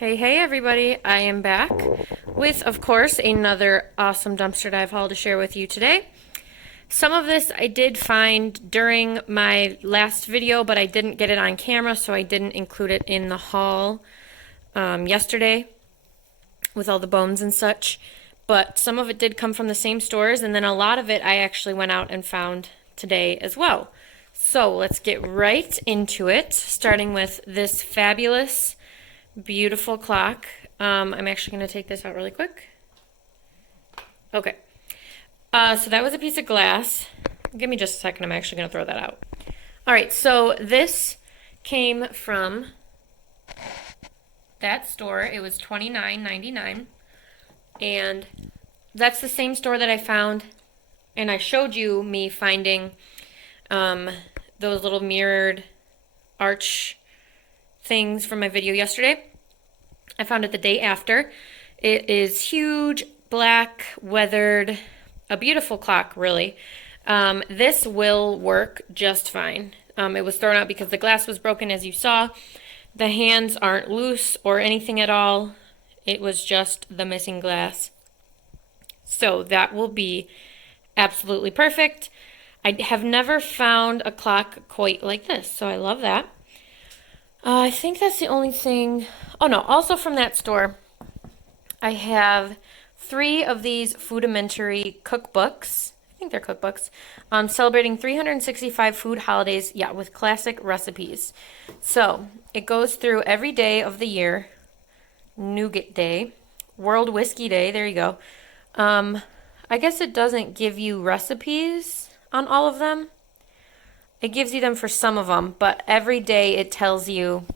Hey everybody, I am back with, of course, another awesome dumpster dive haul to share with you today. Some of this I did find during my last video, but I didn't get it on camera, so I didn't include it in the haul yesterday with all the bones and such. But some of it did come from the same stores, and then a lot of it I actually went out and found today as well. So let's get right into it, starting with this fabulous beautiful clock. I'm actually going to take this out really quick. Okay. So that was a piece of glass. Give me just a second. I'm actually going to throw that out. All right. So this came from that store. It was $29.99. And that's the same store that I found. And I showed you me finding those little mirrored arch things from my video yesterday. I found it the day after. It is huge, black, weathered, a beautiful clock, really. This will work just fine. It was thrown out because the glass was broken, as you saw. The hands aren't loose or anything at all. It was just the missing glass. So that will be absolutely perfect. I have never found a clock quite like this, so I love that. I think that's the only thing. Oh no, also from that store, I have 3 of these Foodimentary cookbooks. I think they're cookbooks. Celebrating 365 food holidays, yeah, with classic recipes. So it goes through every day of the year. Nougat Day, World Whiskey Day, there you go. I guess it doesn't give you recipes on all of them. It gives you them for some of them, but every day it tells you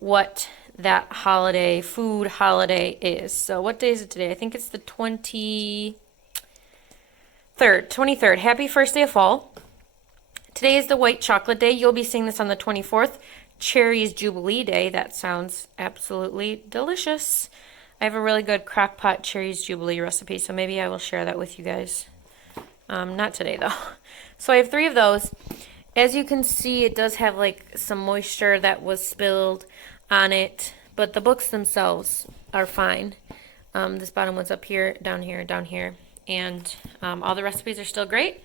what that holiday, food holiday is. So what day is it today? I think it's the 23rd. 23rd. Happy first day of fall. Today is the White Chocolate Day. You'll be seeing this on the 24th. Cherries Jubilee Day. That sounds absolutely delicious. I have a really good crock-pot Cherries Jubilee recipe, so maybe I will share that with you guys. Not today, though. So I have 3 of those. As you can see, it does have like some moisture that was spilled on it, but the books themselves are fine. This bottom one's up here, down here, down here, and all the recipes are still great,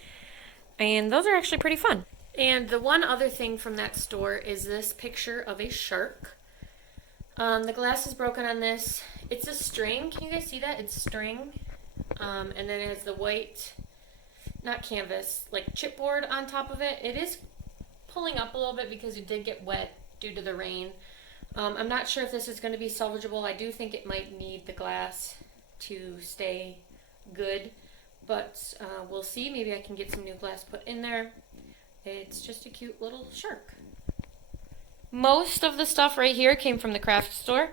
and those are actually pretty fun. And the one other thing from that store is this picture of a shark. The glass is broken on this. It's a string. Can you guys see that? It's string, and then it has the white, not canvas, like chipboard on top of it. It is pulling up a little bit because it did get wet due to the rain. I'm not sure if this is going to be salvageable. I do think it might need the glass to stay good, but we'll see. Maybe I can get some new glass put in there. It's just a cute little shark. Most of the stuff right here came from the craft store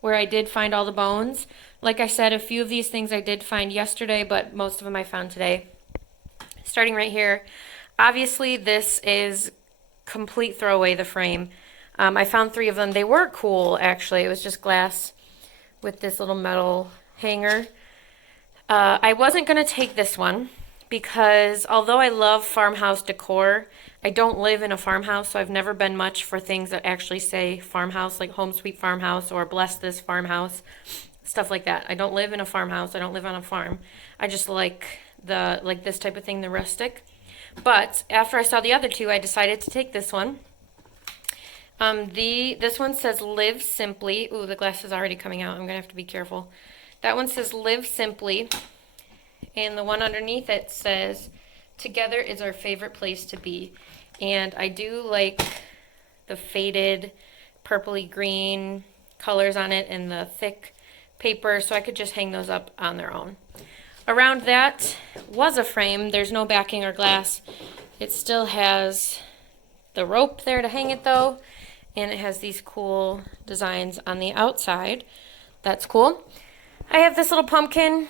where I did find all the bones. Like I said, a few of these things I did find yesterday, but most of them I found today. Starting right here, obviously this is complete throwaway, the frame. I found 3 of them. They were cool, actually. It was just glass with this little metal hanger. I wasn't going to take this one because although I love farmhouse decor, I don't live in a farmhouse, so I've never been much for things that actually say farmhouse, like Home Sweet Farmhouse or Bless This Farmhouse, stuff like that. I don't live in a farmhouse. I don't live on a farm. I just like this type of thing, the rustic. But after I saw the other 2, I decided to take this one. This one says Live Simply. Ooh, the glass is already coming out. I'm gonna have to be careful. That one says Live Simply, and the one underneath it says Together is our favorite place to be. And I do like the faded purpley green colors on it and the thick paper, so I could just hang those up on their own. Around that was a frame. There's no backing or glass. It still has the rope there to hang it though, and it has these cool designs on the outside. That's cool. I have this little pumpkin.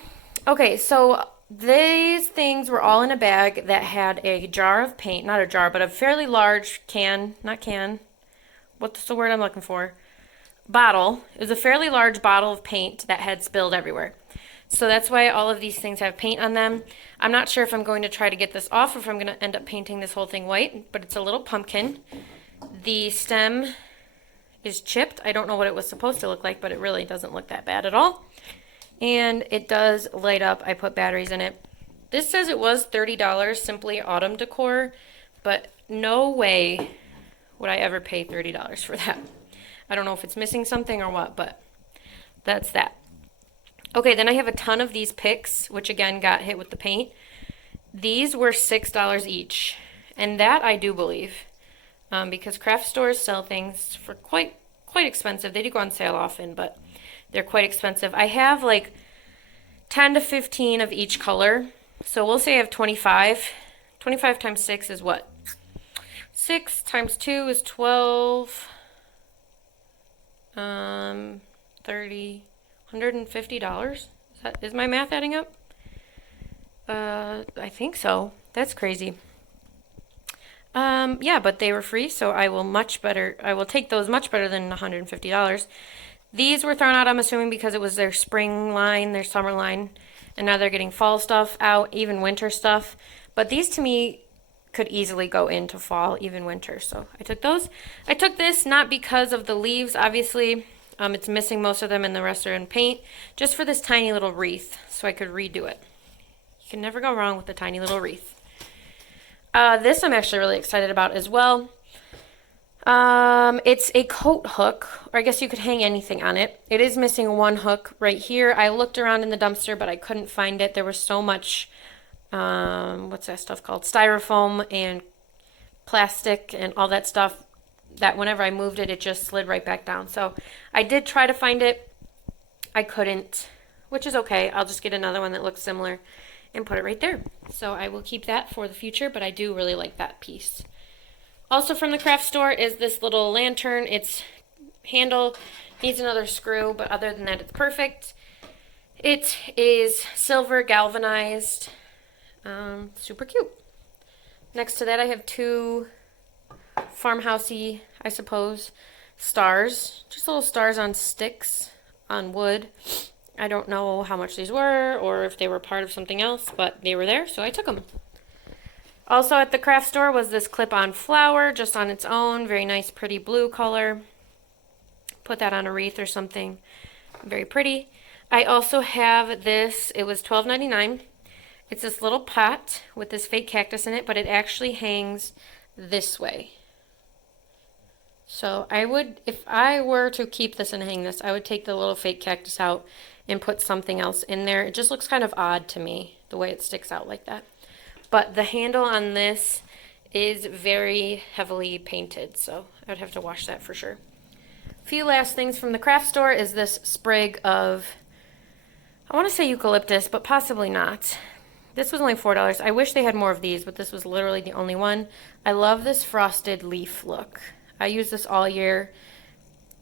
Okay, so these things were all in a bag that had a jar of paint, not a jar, but a fairly large what's the word I'm looking for? Bottle. It was a fairly large bottle of paint that had spilled everywhere. So that's why all of these things have paint on them. I'm not sure if I'm going to try to get this off or if I'm going to end up painting this whole thing white, but it's a little pumpkin. The stem is chipped. I don't know what it was supposed to look like, but it really doesn't look that bad at all. And it does light up. I put batteries in it. This says it was $30, Simply Autumn Decor, but no way would I ever pay $30 for that. I don't know if it's missing something or what, but that's that. Okay, then I have a ton of these picks, which again got hit with the paint. These were $6 each, and that I do believe, because craft stores sell things for quite expensive. They do go on sale often, but they're quite expensive. I have like 10 to 15 of each color. So we'll say I have 25. 25 times 6 is what? 6 times 2 is 12. 30, $150. Is my math adding up? I think so. That's crazy. Yeah, but they were free, so I will take those much better than $150. These were thrown out, I'm assuming, because it was their spring line, their summer line, and now they're getting fall stuff out, even winter stuff. But these to me could easily go into fall, even winter, so I took those. I took this not because of the leaves, obviously. It's missing most of them and the rest are in paint, just for this tiny little wreath, so I could redo it. You can never go wrong with a tiny little wreath. This I'm actually really excited about as well. It's a coat hook, or I guess you could hang anything on it. It is missing one hook right here. I looked around in the dumpster, but I couldn't find it. There was so much, what's that stuff called? Styrofoam and plastic and all that stuff that whenever I moved it, it just slid right back down. So I did try to find it. I couldn't, which is okay. I'll just get another one that looks similar and put it right there. So I will keep that for the future, but I do really like that piece. Also from the craft store is this little lantern. Its handle needs another screw, but other than that, it's perfect. It is silver galvanized, super cute. Next to that, I have two farmhousey, I suppose, stars. Just little stars on sticks on wood. I don't know how much these were or if they were part of something else, but they were there, so I took them. Also at the craft store was this clip-on flower, just on its own. Very nice, pretty blue color. Put that on a wreath or something. Very pretty. I also have this. It was $12.99. It's this little pot with this fake cactus in it, but it actually hangs this way. So I would, if I were to keep this and hang this, I would take the little fake cactus out and put something else in there. It just looks kind of odd to me, the way it sticks out like that. But the handle on this is very heavily painted, so I would have to wash that for sure. A few last things from the craft store is this sprig of, I want to say eucalyptus, but possibly not. This was only $4. I wish they had more of these, but this was literally the only one. I love this frosted leaf look. I use this all year,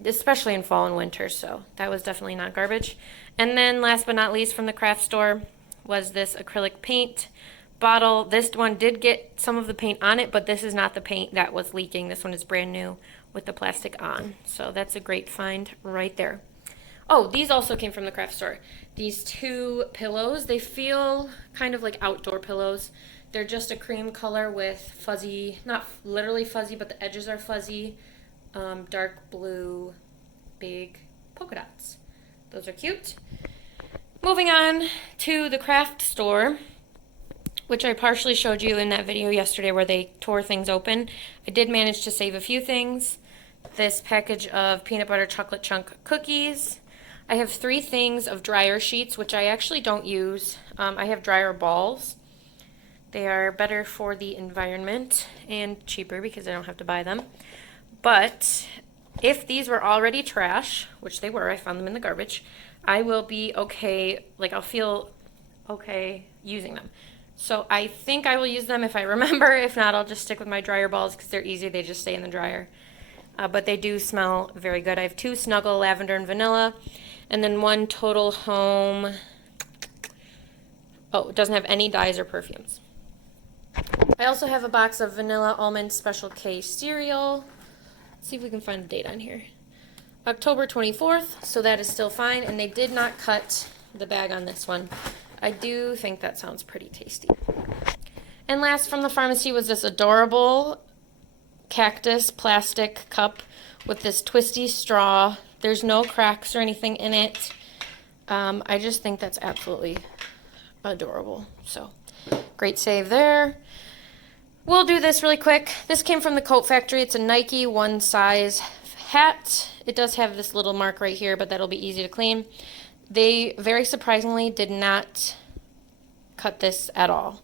especially in fall and winter, so that was definitely not garbage. And then last but not least from the craft store was this acrylic paint bottle. This one did get some of the paint on it, but this is not the paint that was leaking. This one is brand new with the plastic on. So that's a great find right there. Oh, these also came from the craft store. These two pillows, they feel kind of like outdoor pillows. They're just a cream color with fuzzy, not literally fuzzy, but the edges are fuzzy, dark blue, big polka dots. Those are cute. Moving on to the craft store, which I partially showed you in that video yesterday where they tore things open. I did manage to save a few things. This package of peanut butter chocolate chunk cookies. I have 3 things of dryer sheets, which I actually don't use. I have dryer balls. They are better for the environment and cheaper because I don't have to buy them. But if these were already trash, which they were, I found them in the garbage, I will be okay, like I'll feel okay using them. So I think I will use them if I remember. If not, I'll just stick with my dryer balls because they're easy. They just stay in the dryer. But they do smell very good. I have 2 Snuggle lavender and vanilla, and then 1 Total Home. Oh, it doesn't have any dyes or perfumes. I also have a box of vanilla almond Special K cereal. Let's see if we can find the date on here. October 24th, so that is still fine, and they did not cut the bag on this one. I do think that sounds pretty tasty. And last from the pharmacy was this adorable Cactus Plastic Cup with this twisty straw. There's no cracks or anything in it. I just think that's absolutely adorable. So, great save there. We'll do this really quick. This came from the Coat Factory. It's a Nike one size hat. It does have this little mark right here, but that'll be easy to clean. They, very surprisingly, did not cut this at all.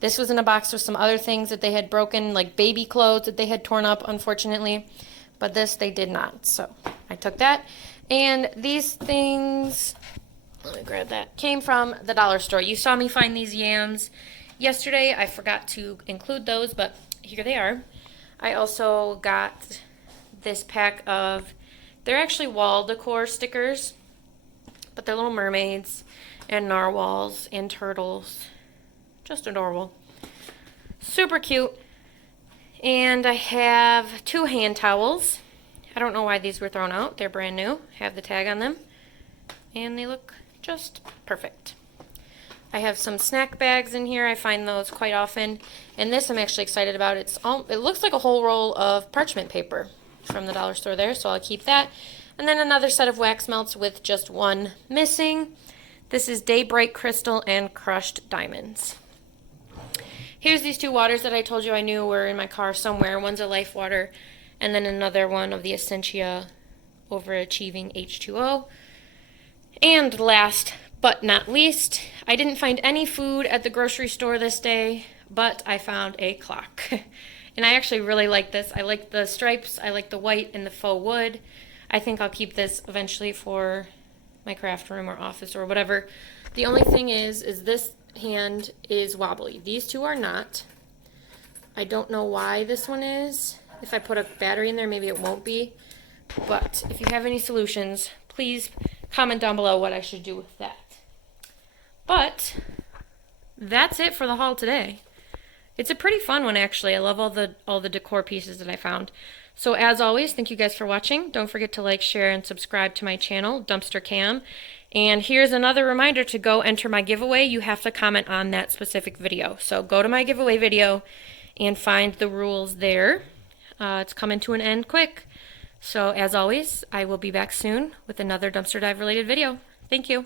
This was in a box with some other things that they had broken, like baby clothes that they had torn up, unfortunately. But this, they did not. So I took that. And these things, let me grab that, came from the dollar store. You saw me find these yams yesterday. I forgot to include those, but here they are. I also got this pack of, they're actually wall decor stickers, but they're little mermaids and narwhals and turtles. Just adorable. Super cute. And I have 2 hand towels. I don't know why these were thrown out. They're brand new. Have the tag on them. And they look just perfect. I have some snack bags in here. I find those quite often. And this I'm actually excited about. It looks like a whole roll of parchment paper from the dollar store there, so I'll keep that. And then another set of wax melts with just one missing. This is Daybreak Crystal and Crushed Diamonds. Here's these 2 waters that I told you I knew were in my car somewhere. One's a Life Water, and then another one of the Essentia Overachieving H2O. And last but not least, I didn't find any food at the grocery store this day, but I found a clock. And I actually really like this. I like the stripes, I like the white and the faux wood. I think I'll keep this eventually for my craft room or office or whatever. The only thing is this hand is wobbly. These 2 are not. I don't know why this one is. If I put a battery in there, maybe it won't be. But if you have any solutions, please comment down below what I should do with that. But that's it for the haul today. It's a pretty fun one, actually. I love all the decor pieces that I found. So as always, thank you guys for watching. Don't forget to like, share, and subscribe to my channel, Dumpster Cam. And here's another reminder to go enter my giveaway. You have to comment on that specific video. So go to my giveaway video and find the rules there. It's coming to an end quick. So as always, I will be back soon with another dumpster dive related video. Thank you.